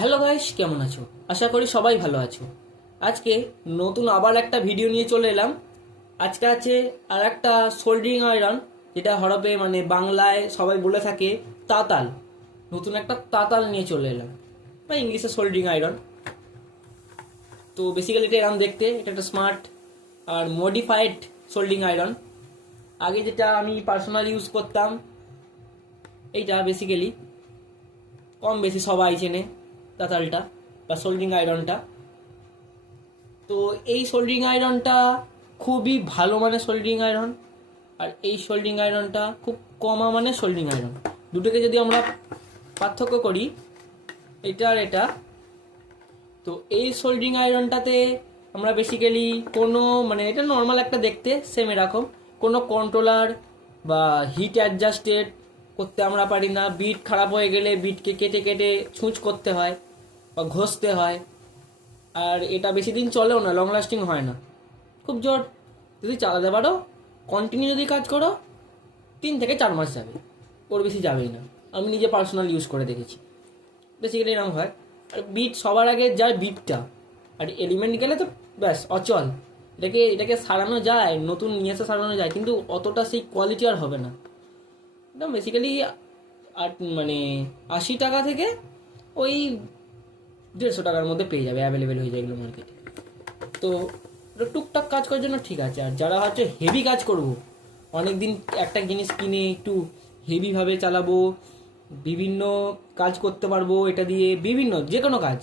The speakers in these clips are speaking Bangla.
হ্যালো গাইস, কেমন আছো? আশা করি সবাই ভালো আছো। আজকে নতুন আবার একটা ভিডিও নিয়ে চলে এলাম। আজকে আছে আর একটা সোল্ডারিং আয়রন, যেটা হরপে মানে বাংলায় সবাই বলে থাকে তাতাল। নতুন একটা তাতাল নিয়ে চলে এলাম, বা ইংলিশে সোল্ডারিং আয়রন। তো বেসিক্যালি এটা এরকম দেখতে, এটা একটা স্মার্ট আর মডিফাইড সোল্ডারিং আয়রন। আগে যেটা আমি পার্সোনাল ইউজ করতাম, এইটা বেসিক্যালি কম বেশি সবাই চেনে তাতালটা বা সোল্ডারিং আয়রনটা। তো এই সোল্ডারিং আয়রনটা খুবই ভালো মানের সোল্ডারিং আয়রন, আর এই সোল্ডারিং আয়রনটা খুব কমা মানের সোল্ডারিং আয়রন। দুটোকে যদি আমরা পার্থক্য করি, এটা আর এটা, তো এই সোল্ডারিং আয়রনটাতে আমরা বেসিক্যালি কোনো মানে এটা নর্মাল একটা দেখতে সেম এরকম, কোনো কন্ট্রোলার বা হিট অ্যাডজাস্টেড করতে আমরা পারি না। বিট খারাপ হয়ে গেলে বিটকে কেটে কেটে ছুঁচ করতে হয় বা ঘষতে হয়। আর এটা বেশি দিন চলেও না, লং লাস্টিং হয় না। খুব জোর যদি চালাতে পারো, কন্টিনিউ যদি কাজ করো, 3 থেকে 4 মাস যাবে, ওর বেশি যাবেই না। আমি নিজে পার্সোনাল ইউজ করে দেখেছি। বেসিক্যালি এরকম হয়। আর বিট সবার আগে যার বিটটা, আর এলিমেন্ট গেলে তো ব্যাস অচল। এটাকে সারানো যায়, নতুন নিয়ে এসে সারানো যায়, কিন্তু অতটা সেই কোয়ালিটি আর হবে না। এটা বেসিক্যালি মানে 80 টাকা থেকে ওই 150 টাকার মধ্যে পেয়ে যাবে, অ্যাভেলেবেল হয়ে যায় এগুলো মার্কেটে। তো এটা টুকটাক কাজ করার জন্য ঠিক আছে। আর যারা হচ্ছে হেভি কাজ করব, অনেকদিন একটা জিনিস কিনে একটু হেভিভাবে চালাবো, বিভিন্ন কাজ করতে পারবো এটা দিয়ে, বিভিন্ন যে কোনো কাজ,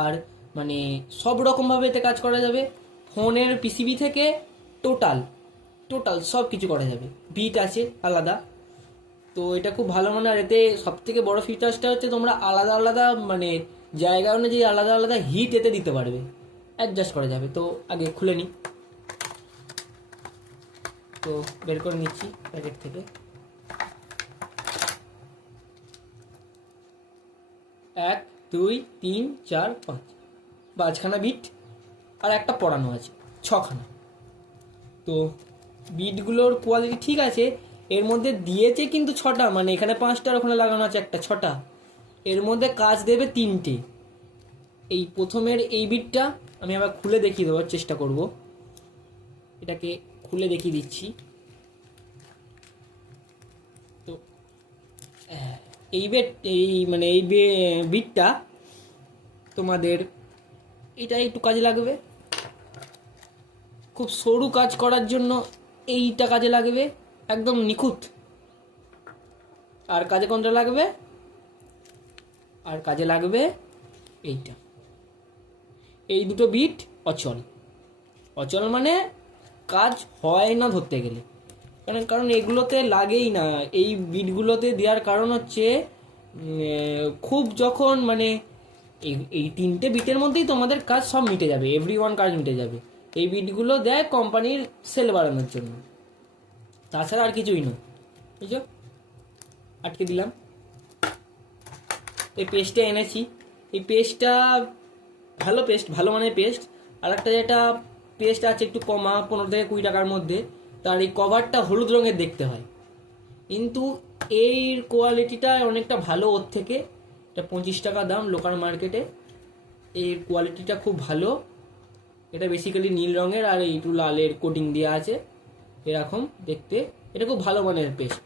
আর মানে সব রকমভাবে এতে কাজ করা যাবে। ফোনের পিসিবি থেকে টোটাল টোটাল সব কিছু করা যাবে। বিট আছে আলাদা, তো এটা খুব ভালো মনে। আর এতে সব থেকে বড় ফিচার্সটা হচ্ছে তোমরা আলাদা আলাদা মানে জায়গা অনুযায়ী আলাদা আলাদা হিট এতে দিতে পারবে, অ্যাডজাস্ট করা যাবে। তো আগে খুলে নিই, তো বের করে নিচ্ছি প্যাকেট থেকে। 1 2 3 4 5, 5খানা বিট, আর একটা পড়ানো আছে 6খানা। তো বিটগুলোর কোয়ালিটি ঠিক আছে। এর মধ্যে দিয়েছে কিন্তু 6টা, মানে এখানে 5টার ওখানে লাগানো আছে একটা, 6টা। এর মধ্যে কাজ দেবে 3টে। এই প্রথমের এই বিটটা আমি আবার খুলে দেখিয়ে দেওয়ার চেষ্টা করব। এটাকে খুলে দেখিয়ে দিচ্ছি। তো এই বেট এই মানে এই বিটটা তোমাদের এটা একটু কাজে লাগবে, খুব সরু কাজ করার জন্য এইটা কাজে লাগবে, একদম নিখুঁত। আর কাজে কোনটা লাগবে? আর কাজে লাগবে এইটা। এই দুটো বিট অচল। অচল মানে কাজ হয় না ধরতে গেলে, কারণ এগুলোতে লাগেই না। এই বিটগুলোতে দেওয়ার কারণ হচ্ছে খুব যখন মানে এই এই 3টে বিটের মধ্যেই তোমাদের কাজ সব মিটে যাবে, এভরিওয়ান কাজ মিটে যাবে। এই বিটগুলো দেয় কোম্পানির সেল বাড়ানোর জন্য, তাছাড়া আর কিছুই নয়। বুঝছো? আটকে দিলাম। এই পেস্টটা এনেছি, এই পেস্টটা ভালো পেস্ট, ভালো মানের পেস্ট। আর একটা যেটা পেস্ট আছে একটু কমা, 15 থেকে 20 টাকার মধ্যে, তার এই কভারটা হলুদ রঙের দেখতে হয়, কিন্তু এর কোয়ালিটিটা অনেকটা ভালো ওর থেকে। এটা 25 টাকা দাম লোকাল মার্কেটে। এর কোয়ালিটিটা খুব ভালো। এটা বেসিক্যালি নীল রঙের আর একটু লালের কোটিং দেওয়া আছে এরকম দেখতে। এটা খুব ভালো মানের পেস্ট।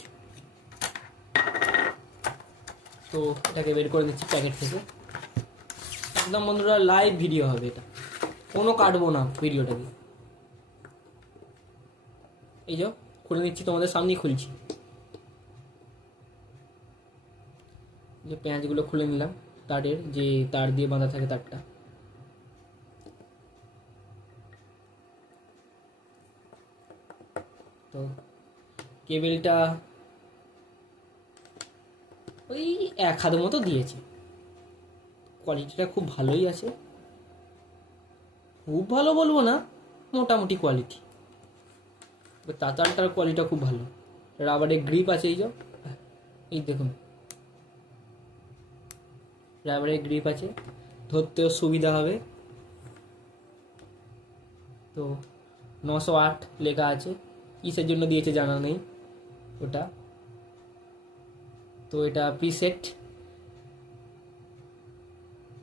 তো এটাকে বের করে দিচ্ছি প্যাকেট থেকে। একদম বন্ধুরা লাইভ ভিডিও হবে, এটা কোনো কাটবো না ভিডিওটাকে। এই যে খুলে নিচ্ছি, তোমাদের সামনেই খুলছি। যে পেঁয়াজগুলো খুলে নিলাম, তারের যে তার দিয়ে বাঁধা থাকে তারটা। তো কেবেলটা ওই 1 হাত মতো দিয়েছে, কোয়ালিটিটা খুব ভালোই আছে। খুব ভালো বলবো না, মোটামুটি কোয়ালিটি। তাতালটার কোয়ালিটিটা খুব ভালো। রাবারের গ্রিপ আছে, এই যে এই দেখুন, রাবারের গ্রিপ আছে, ধরতেও সুবিধা হবে। তো 908 লেখা আছে, কিসের জন্য দিয়েছে জানা নেই ওটা। তো এটা প্রিসেট,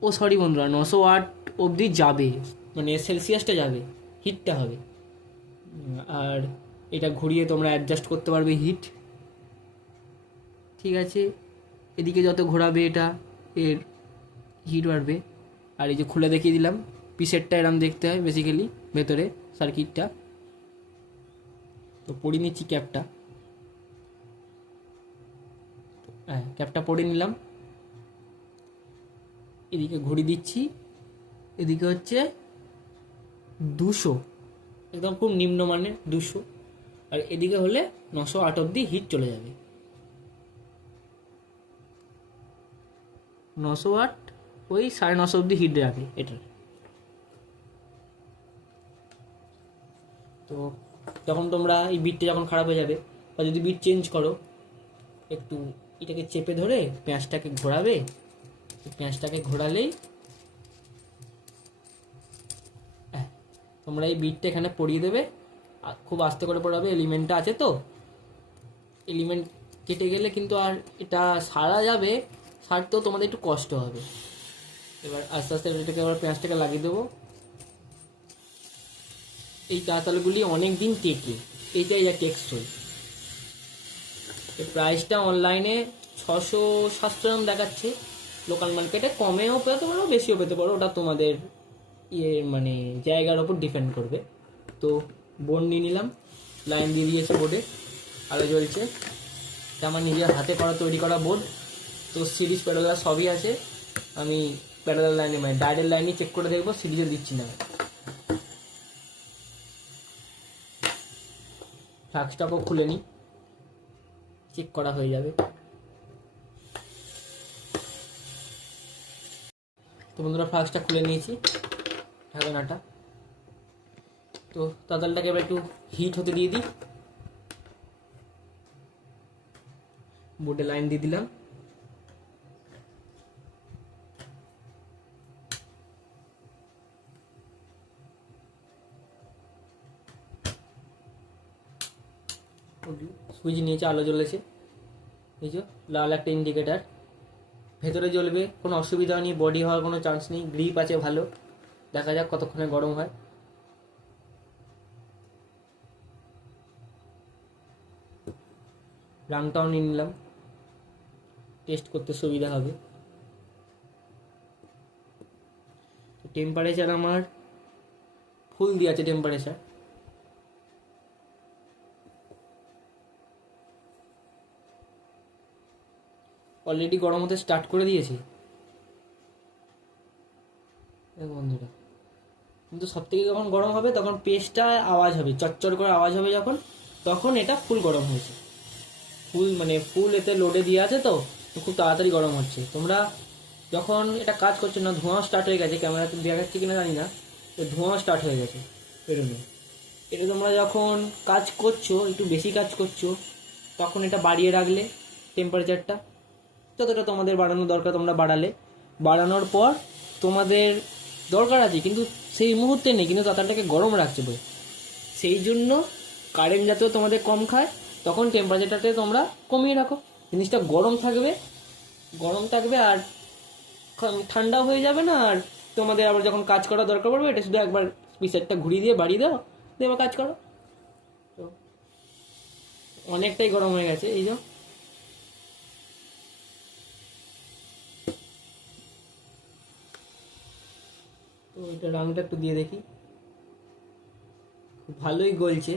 ও সরি বন্ধুরা, 900 ওয়াট অবধি যাবে, মানে সেলসিয়াসটা যাবে, হিটটা হবে। আর এটা ঘুরিয়ে তোমরা অ্যাডজাস্ট করতে পারবে হিট। ঠিক আছে, এদিকে যত ঘোরাবে এটা এর হিট বাড়বে। আর এই যে খুলে দেখিয়ে দিলাম, পিসেরটা এরম দেখতে হয় বেসিক্যালি, ভেতরে সার্কিটটা। তো পরিয়ে নিচ্ছি ক্যাপটা। হ্যাঁ, ক্যাপটা পরে নিলাম। এদিকে ঘুরি দিচ্ছি, এদিকে হচ্ছে 200, একদম খুব নিম্নমানের 200। আর এদিকে হলে 908 অবধি হিট চলে যাবে। 900 ওয়াট ওই 950 অবধি হিট যাবে এটার। তো যখন তোমরা এই বিটটা যখন খারাপ হয়ে যাবে, বা যদি বিট চেঞ্জ করো, একটু এটাকে চেপে ধরে পেঁয়াজটাকে ঘোরাবে। পেঁয়াজটাকে ঘোরালেই তোমরা এই বিটটা এখানে পরিয়ে দেবে। খুব আস্তে করে পড়াবে, এলিমেন্টটা আছে তো, এলিমেন্ট কেটে গেলে কিন্তু আর এটা সারা যাবে, সারতেও তোমাদের একটু কষ্ট হবে। এবার আস্তে আস্তে এটাকে আবার পেঁয়াজটাকে লাগিয়ে দেবো। এই তালগুলি অনেক দিন টেকে, এইটাই যা টেকসই। এর প্রাইসটা অনলাইনে 600-700 এরকম দেখাচ্ছে, লোকাল মার্কেটে কমেও পেতে পারো, বেশিও পেতে পারো, ওটা তোমাদের মানে জায়গার ওপর ডিপেন্ড করবে। তো বোর্ড নিয়ে নিলাম, লাইন দিয়ে দিয়েছে বোর্ডে, আলো জ্বলছে। এটা আমার নিজের হাতে করা তৈরি করা বোর্ড। তো সিরিজ প্যারালাল সবই আছে। আমি প্যারালাল লাইনে মানে ডাইরেক্ট লাইনে চেক করে দেখবো, সিরিজে দিচ্ছি না। ফ্লাক্সটাকেও খুলে নিই, চেক করা হয়ে যাবে। তো বন্ধুরা, ফ্লাক্সটা খুলে নিয়েছি, ঢাকনাটা। তো তাতালটাকে এবার একটু হিট হতে দিয়ে দিই। বোর্ডে লাইন দিয়ে দিলাম। সুইচ নিয়েছে, আলো জ্বলেছে, এই যে লাল একটা ইন্ডিকেটার। ভেতরে জ্বলবে, কোনো অসুবিধা নেই, বডি হওয়ার কোনো চান্স নেই, গ্রিপ আছে ভালো। দেখা যাক কতক্ষণে গরম হয়। রাংটাও নিয়ে নিলাম, টেস্ট করতে সুবিধা হবে। টেম্পারেচার আমার ফুল দিয়ে আছে টেম্পারেচার। অলরেডি গরম হতে স্টার্ট করে দিয়েছি বন্ধুরা। কিন্তু সব থেকে যখন গরম হবে তখন পেস্টটা আওয়াজ হবে, চচ্চর করে আওয়াজ হবে যখন, তখন এটা ফুল গরম হয়েছে। ফুল এতে লোডে দিয়ে আছে, তো খুব তাড়াতাড়ি গরম হচ্ছে। তোমরা যখন এটা কাজ করছো না, ধোঁয়া স্টার্ট হয়ে গেছে, ক্যামেরাতে দেখাচ্ছে কিনা জানি না, তো ধোঁয়া স্টার্ট হয়ে গেছে বেরোনো। এটা তোমরা যখন কাজ করছো, একটু বেশি কাজ করছো, তখন এটা বাড়িয়ে রাখলে টেম্পারেচারটা, যতটা তোমাদের বাড়ানো দরকার তোমরা বাড়ালে, বাড়ানোর পর তোমাদের দরকার আছে কিন্তু সেই মুহূর্তে নেই, কিন্তু তাতারটাকে গরম রাখছে বই, সেই জন্য কারেন্ট যাতেও তোমাদের কম খায়, তখন টেম্পারেচারটাকে তোমরা কমিয়ে রাখো। জিনিসটা গরম থাকবে আর ঠান্ডাও হয়ে যাবে না। আর তোমাদের আবার যখন কাজ করা দরকার পড়বে, এটা শুধু একবার স্পিসারটা ঘুরিয়ে দিয়ে বাড়িয়ে দাও, দিয়ে আবার কাজ করো। তো অনেকটাই গরম হয়ে গেছে, এই যে। তো এটা রঙটা একটু দিয়ে দেখি, খুব ভালোই গলছে।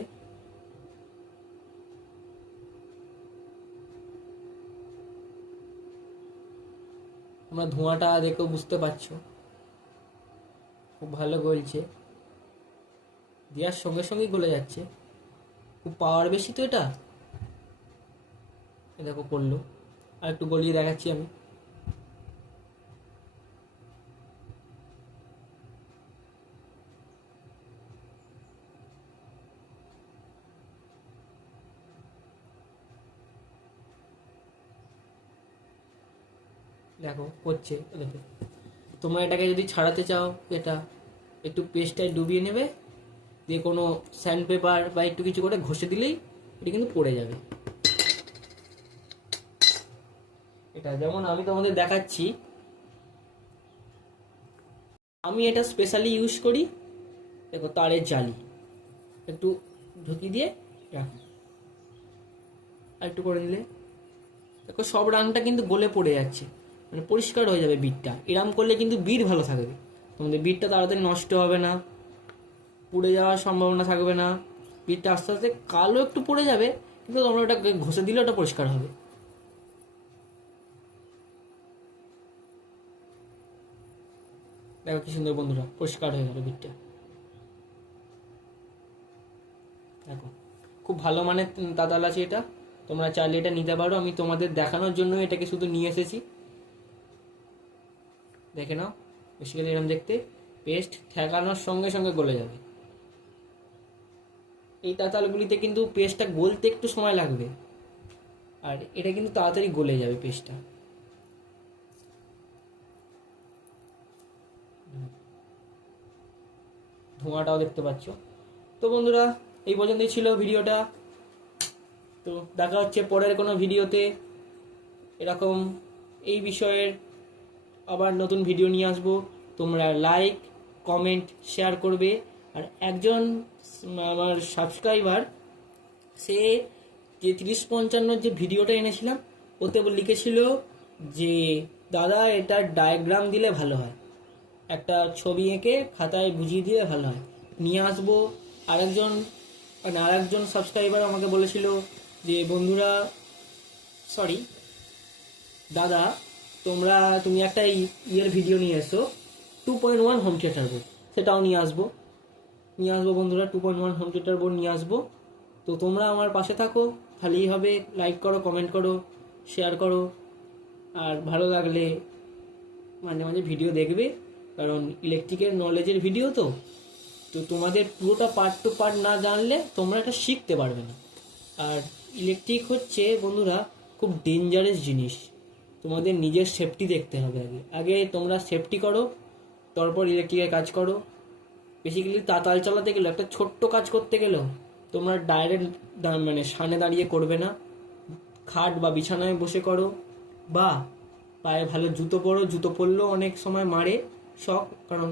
তোমরা ধোঁয়াটা দেখেও বুঝতে পারছো, খুব ভালো গলছে, দেওয়ার সঙ্গে সঙ্গেই গলে যাচ্ছে। খুব পাওয়ার বেশি তো এটা, দেখো করলো। আর একটু গলিয়ে দেখাচ্ছি আমি। দেখো হচ্ছে, দেখো। তোমরা এটাকে যদি ছাড়াতে চাও, এটা একটু পেস্টটায় ডুবিয়ে নেবে, দিয়ে কোনো স্যান্ড পেপার বা একটু কিছু করে ঘষে দিলেই এটা কিন্তু পড়ে যাবে। এটা যেমন আমি তোমাদের দেখাচ্ছি, আমি এটা স্পেশালি ইউজ করি, দেখো তারের জালি একটু ঢুকিয়ে দিয়ে রাখি, আর একটু করে দিলে দেখো সব রাংটা কিন্তু গলে পড়ে যাচ্ছে, মানে পরিষ্কার হয়ে যাবে বিটটা। এরম করলে কিন্তু বিট ভালো থাকবে, তোমাদের বিটটা তাড়াতাড়ি নষ্ট হবে না, পুড়ে যাওয়ার সম্ভাবনা থাকবে না। বিটটা আস্তে আস্তে কালো একটু পড়ে যাবে, কিন্তু তোমরা ওটাকে ঘষে দিলে ওটা পরিষ্কার হবে। দেখো কি সুন্দর বন্ধুরা পরিষ্কার হয়ে গেল বিটটা। দেখো খুব ভালো মানের তাতাল আছে এটা, তোমরা চাইলে এটা নিতে পারো। আমি তোমাদের দেখানোর জন্য এটাকে শুধু নিয়ে এসেছি, দেখে নাও। বেসিক্যালি এরকম দেখতে, পেস্ট ঠেকানোর সঙ্গে সঙ্গে গলে যাবে। এই তাতালগুলিতে কিন্তু পেস্টটা গলতে একটু সময় লাগবে, আর এটা কিন্তু তাড়াতাড়ি গলে যাবে পেস্টটা। ধোঁয়াটাও দেখতে পাচ্ছ। তো বন্ধুরা এই পর্যন্তই ছিল ভিডিওটা। তো দেখা হচ্ছে পরের কোনো ভিডিওতে, এরকম এই বিষয়ের আবার নতুন ভিডিও নিয়ে আসবো। তোমরা লাইক, কমেন্ট, শেয়ার করবে। আর একজন আমার সাবস্ক্রাইবার, সে যে 30-55 যে ভিডিওটা এনেছিলাম, ওতে লিখেছিল যে দাদা এটা ডায়াগ্রাম দিলে ভালো হয়, একটা ছবি এঁকে খাতায় বুঝিয়ে দিয়ে ভালো হয়, নিয়ে আসবো। আরেকজন মানে আরেকজন সাবস্ক্রাইবার আমাকে বলেছিল যে বন্ধুরা সরি দাদা তুমি একটা ইয়ের ভিডিও নিয়ে এসো 2.1 হোম থিয়েটার বোর্ড, সেটাও নিয়ে আসবো বন্ধুরা। 2.1 হোম থিয়েটার বোর্ড নিয়ে আসবো। তো তোমরা আমার পাশে থাকো, তাহলেই হবে। লাইক করো, কমেন্ট করো, শেয়ার করো, আর ভালো লাগলে মাঝে মাঝে ভিডিও দেখবে, কারণ ইলেকট্রিকের নলেজের ভিডিও তো তো তোমাদের পুরোটা পার্ট টু পার্ট না জানলে তোমরা এটা শিখতে পারবে না। আর ইলেকট্রিক হচ্ছে বন্ধুরা খুব ডেঞ্জারাস জিনিস, তোমাদের নিজের সেফটি দেখতে হবে। আগে আগে তোমরা সেফটি করো, তারপর ইলেকট্রিকের কাজ করো। বেসিক্যালি তাতাল চালাতে গেলে, একটা ছোট্ট কাজ করতে গেলেও তোমরা ডাইরেক্ট মানে সামনে দাঁড়িয়ে করবে না, খাট বা বিছানায় বসে করো, বা পায়ে ভালো জুতো পরো। জুতো পরলেও অনেক সময় মারে শক, কারণ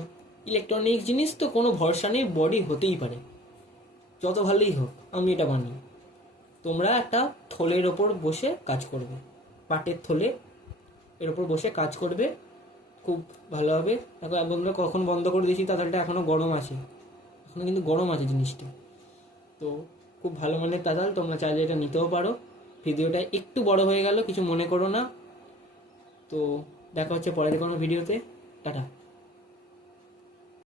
ইলেকট্রনিক জিনিস তো কোনো ভরসা নেই, বডি হতেই পারে, যত ভালোই হোক। আমি এটা মানি। তোমরা একটা থলের ওপর বসে কাজ করবে, পাটের থলে এর ওপর বসে কাজ করবে, খুব ভালো হবে। দেখো বন্ধুরা কখন বন্ধ করে দিয়েছি, তাতালটা এখনও গরম আছে, এখনও কিন্তু গরম আছে জিনিসটা। তো খুব ভালো মানের তাতাল, তোমরা চাইলে এটা নিতেও পারো। ভিডিওটা একটু বড় হয়ে গেল, কিছু মনে করো না। তো দেখা হচ্ছে পরের কোনো ভিডিওতে। টাটা।